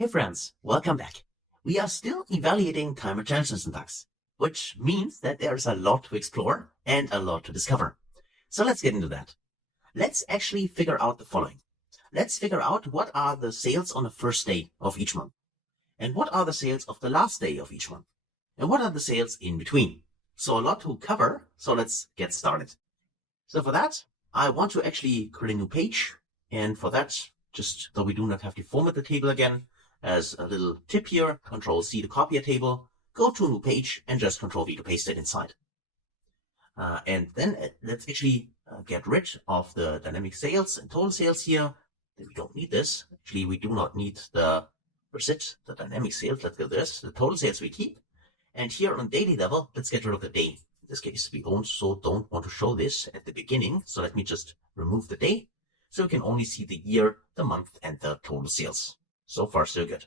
Hey friends, welcome back. We are still evaluating time retention syntax, which means that there's a lot to explore and a lot to discover. So let's get into that. Let's actually figure out the following. Let's figure out what are the sales on the first day of each month, and what are the sales of the last day of each month, and what are the sales in between. So a lot to cover, so let's get started. So for that, I want to actually create a new page, and for that, just so we do not have to format the table again, as a little tip here, Control C to copy a table, go to a new page, and just Control V to paste it inside. And then let's actually get rid of the dynamic sales and total sales here. We don't need this. Actually, we do not need the dynamic sales. Let's go this. The total sales we keep. And here on daily level, let's get rid of the day. In this case, we also don't want to show this at the beginning. So let me just remove the day. So we can only see the year, the month, and the total sales. So far, so good.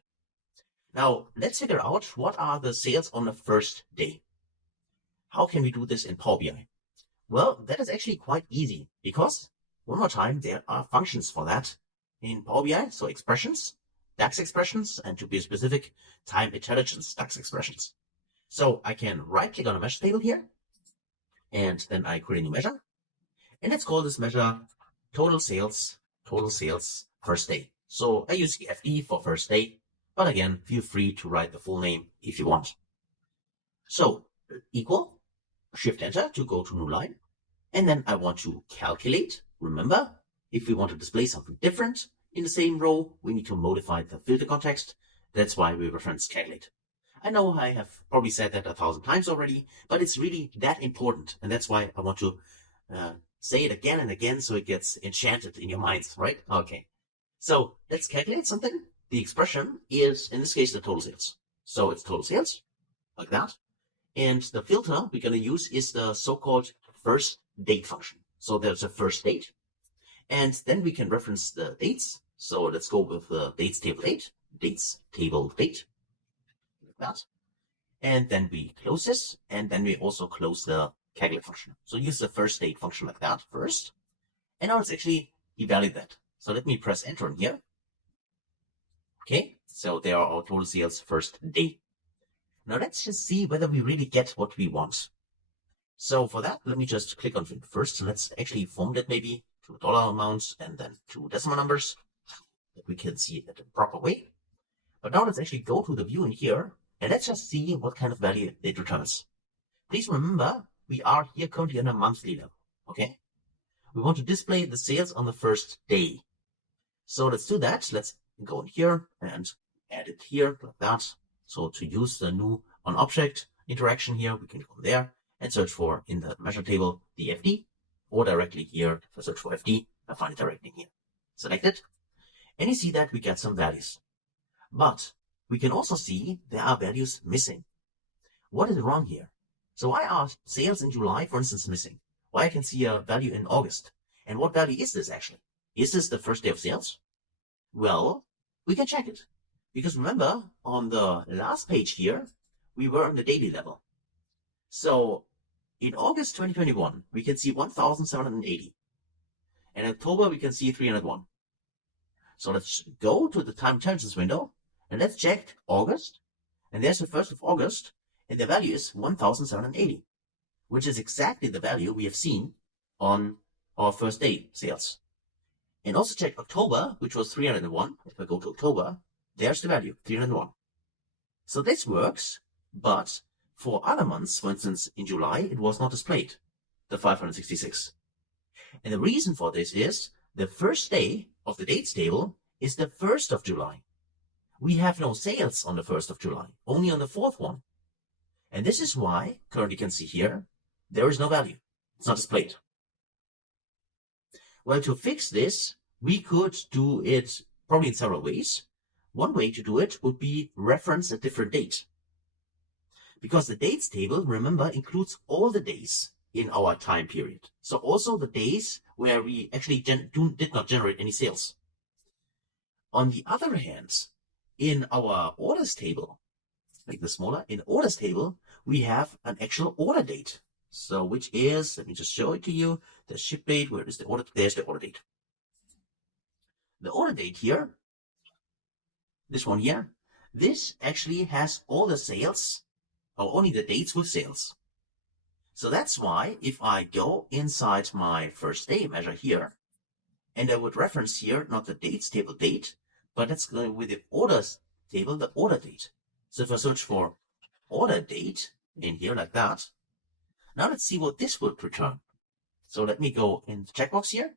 Now, let's figure out what are the sales on the first day. How can we do this in Power BI? Well, that is actually quite easy because, one more time, there are functions for that in Power BI. So expressions, DAX expressions, and to be specific, time intelligence DAX expressions. So I can right click on a measure table here, and then I create a new measure. And let's call this measure total sales first day. So I use the FD for first day, but again, feel free to write the full name if you want. So equal, Shift Enter to go to new line. And then I want to calculate. Remember, if we want to display something different in the same row, we need to modify the filter context. That's why we reference calculate. I know I have probably said that 1,000 times already, but it's really that important. And that's why I want to say it again and again so it gets enchanted in your minds, right? Okay. So let's calculate something. The expression is, in this case, the total sales. So it's total sales, like that. And the filter we're going to use is the so-called first date function. So there's a first date. And then we can reference the dates. So let's go with the dates table date, like that. And then we close this. And then we also close the calculate function. So use the first date function like that first. And now let's actually evaluate that. So let me press enter in here. Okay, so there are our total sales first day. Now let's just see whether we really get what we want. So for that, let me just click on first. So let's actually form that maybe to dollar amounts and then to decimal numbers, that we can see it the proper way. But now let's actually go to the view in here and let's just see what kind of value it returns. Please remember, we are here currently on a monthly level, okay? We want to display the sales on the first day. So let's do that. Let's go in here and add it here like that. So to use the new onObject interaction here, we can go there and search for in the measure table the FD, or directly here, if I search for FD, I find it directly here. Select it, and you see that we get some values. But we can also see there are values missing. What is wrong here? So why are sales in July, for instance, missing? Why I can see a value in August? And what value is this actually? Is this the first day of sales? Well, we can check it. Because remember, on the last page here, we were on the daily level. So in August 2021, we can see 1,780. In October, we can see 301. So let's go to the time intelligence window and let's check August. And there's the 1st of August, and the value is 1,780, which is exactly the value we have seen on our first day sales. And also check October, which was 301. If I go to October, there's the value, 301. So this works, but for other months, for instance, in July, it was not displayed, the 566. And the reason for this is the first day of the dates table is the 1st of July. We have no sales on the 1st of July, only on the 4th one. And this is why, currently you can see here, there is no value. It's not displayed. Well, to fix this, we could do it probably in several ways. One way to do it would be reference a different date. Because the dates table, remember, includes all the days in our time period. So also the days where we actually did not generate any sales. On the other hand, in our orders table, like the smaller, in orders table, we have an actual order date. So which is, let me just show it to you, the ship date, where is the order? There's the order date. The order date here, this one here, this actually has all the sales, or only the dates with sales. So that's why if I go inside my first day measure here, and I would reference here not the dates table date, but let's go with the orders table, the order date. So if I search for order date in here like that, now let's see what this would return. So let me go in the checkbox here,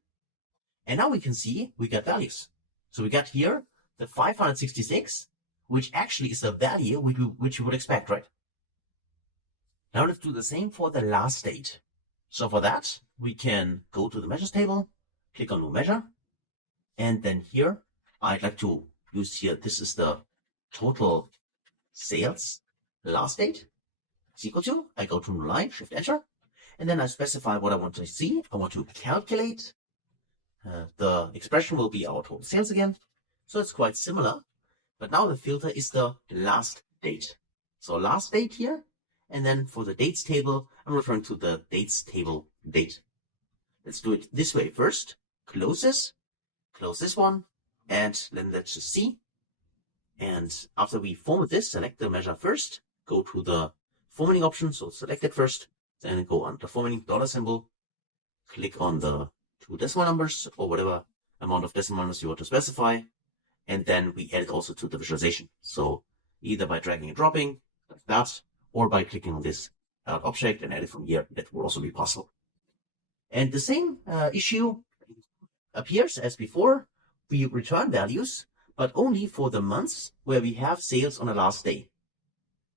and now we can see we got values. So we got here the 566, which actually is the value which you would expect, right? Now let's do the same for the last date. So for that, we can go to the measures table, click on new measure, and then here, I'd like to use here, this is the total sales last date is equal to, I go to new line, shift enter, and then I specify what I want to see. I want to calculate. The expression will be our total sales again. So it's quite similar, but now the filter is the last date. So last date here, and then for the dates table, I'm referring to the dates table date. Let's do it this way first. Close this one, and then let's just see. And after we format this, select the measure first, go to the formatting option, so select it first, then go on the formatting dollar symbol, click on the 2 decimal numbers or whatever amount of decimal numbers you want to specify, and then we add it also to the visualization. So either by dragging and dropping like that, or by clicking on this object and add it from here. That will also be possible. And the same issue appears as before. We return values, but only for the months where we have sales on the last day.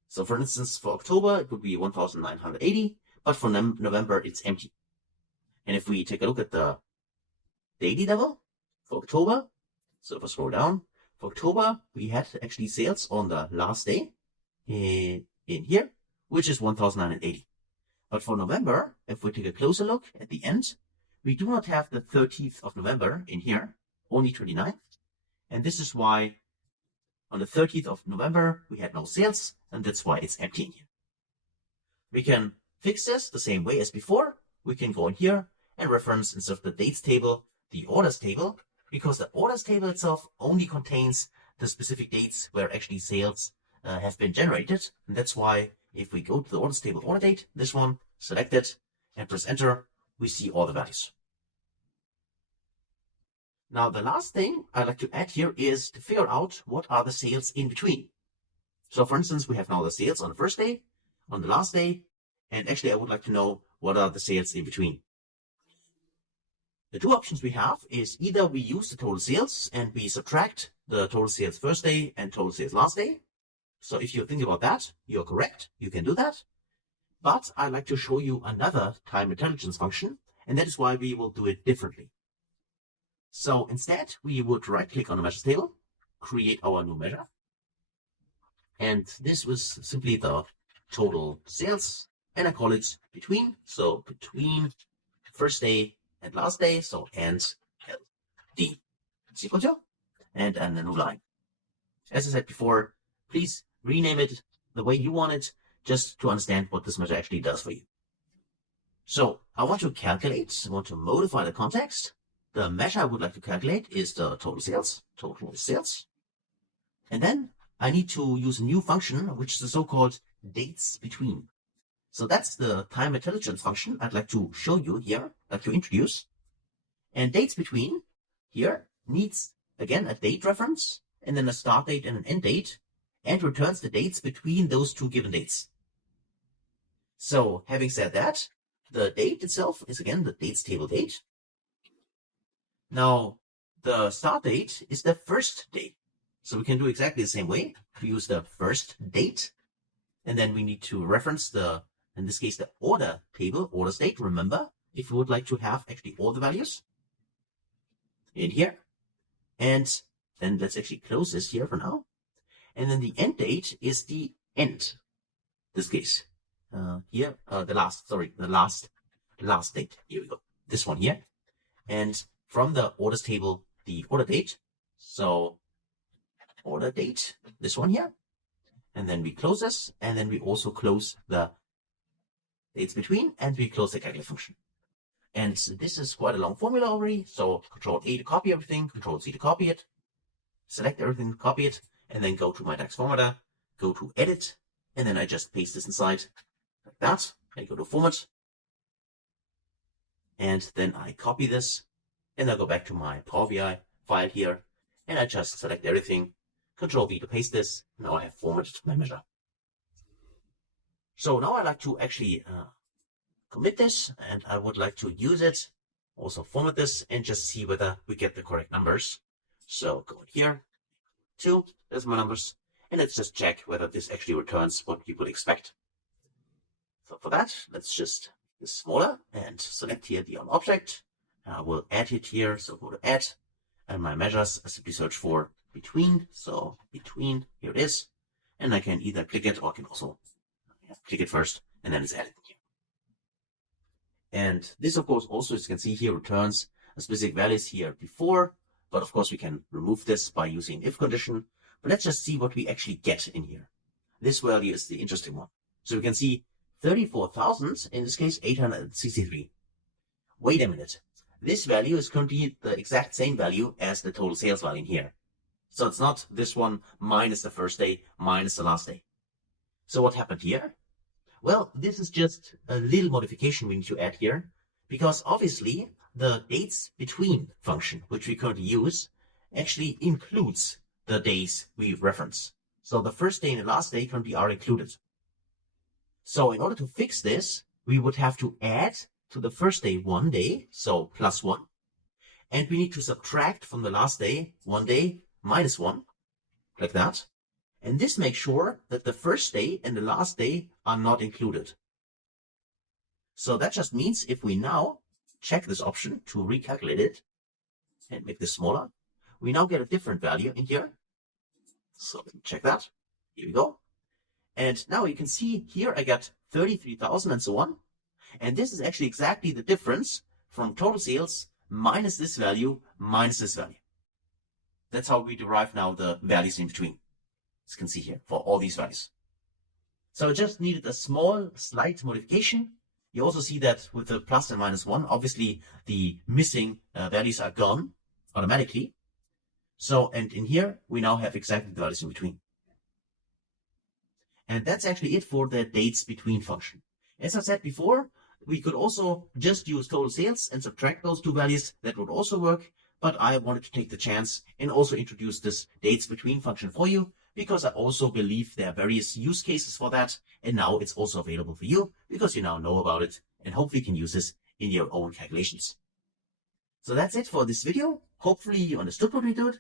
So for instance, for October, it would be 1,980, but for November, it's empty. And if we take a look at the daily level for October, so if I scroll down, for October, we had actually sales on the last day in here, which is 1,980. But for November, if we take a closer look at the end, we do not have the 13th of November in here, only 29th. And this is why on the 30th of November, we had no sales, and that's why it's empty in here. We can fix this the same way as before. We can go in here and reference, instead of the dates table, the orders table, because the orders table itself only contains the specific dates where actually sales have been generated. And that's why if we go to the orders table order date, this one, select it and press enter, we see all the values. Now the last thing I'd like to add here is to figure out what are the sales in between. So for instance, we have now the sales on the first day, on the last day, and actually I would like to know what are the sales in between. The two options we have is either we use the total sales and we subtract the total sales first day and total sales last day. So if you think about that, you're correct, you can do that. But I'd like to show you another time intelligence function, and that is why we will do it differently. So instead, we would right click on the measures table, create our new measure. And this was simply the total sales, and I call it between. So between first day and last day, so and LD is equal to, and a new line. As I said before, please rename it the way you want it, just to understand what this measure actually does for you. So I want to calculate, I want to modify the context. The measure I would like to calculate is the total sales. And then I need to use a new function, which is the so-called dates between. So that's the time intelligence function I'd like to show you here, like to introduce. And dates between here needs, again, a date reference, and then a start date and an end date, and returns the dates between those two given dates. So having said that, the date itself is again the dates table date. Now, the start date is the first day. So we can do exactly the same way. We use the first date, and then we need to reference the, in this case, the order table, order state. Remember, if you would like to have actually all the values in here. And then let's actually close this here for now. And then the end date is the end. This case, here, the last date. Here we go. This one here. And from the orders table, the order date. So order date, this one here. And then we close this, and then we also close the dates between, and we close the calculate function. And this is quite a long formula already. So Control A to copy everything, Control C to copy it, select everything, copy it, and then go to my DAX formatter, go to edit, and then I just paste this inside like that, and go to format. And then I copy this, and I go back to my Power BI file here, and I just select everything, Control V to paste this. Now I have formatted my measure. So now I like to actually commit this, and I would like to use it, also format this, and just see whether we get the correct numbers. So go in here, 2, there's my numbers, and let's just check whether this actually returns what we would expect. So for that, let's just make this smaller and select here the on object. I will add it here, so go to add, and my measures, I simply search for between, so between, here it is, and I can either click it or I can also click it first, and then it's added here. And this, of course, also, as you can see here, returns a specific values here before, but of course we can remove this by using if condition. But let's just see what we actually get in here. This value is the interesting one. So we can see 34,000, in this case 863. Wait a minute. This value is currently the exact same value as the total sales value in here. So it's not this one minus the first day minus the last day. So what happened here? Well, this is just a little modification we need to add here, because obviously the dates between function, which we currently use, actually includes the days we reference. So the first day and the last day currently are included. So in order to fix this, we would have to add to the first day 1 day, so +1, and we need to subtract from the last day 1 day -1, like that. And this makes sure that the first day and the last day are not included. So that just means if we now check this option to recalculate it and make this smaller, we now get a different value in here. So let me check that. Here we go. And now you can see here I got 33,000 and so on. And this is actually exactly the difference from total sales minus this value minus this value. That's how we derive now the values in between. As you can see here for all these values. So I just needed a small slight modification. You also see that with the plus and -1, obviously the missing values are gone automatically. So, and in here, we now have exactly the values in between. And that's actually it for the dates between function. As I said before, we could also just use total sales and subtract those two values. That would also work. But I wanted to take the chance and also introduce this dates between function for you, because I also believe there are various use cases for that. And now it's also available for you because you now know about it and hopefully can use this in your own calculations. So that's it for this video. Hopefully you understood what we did.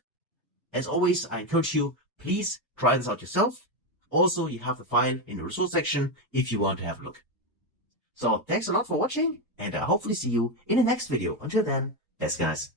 As always, I encourage you, please try this out yourself. Also, you have the file in the resource section if you want to have a look. So thanks a lot for watching, and I hopefully see you in the next video. Until then, best guys.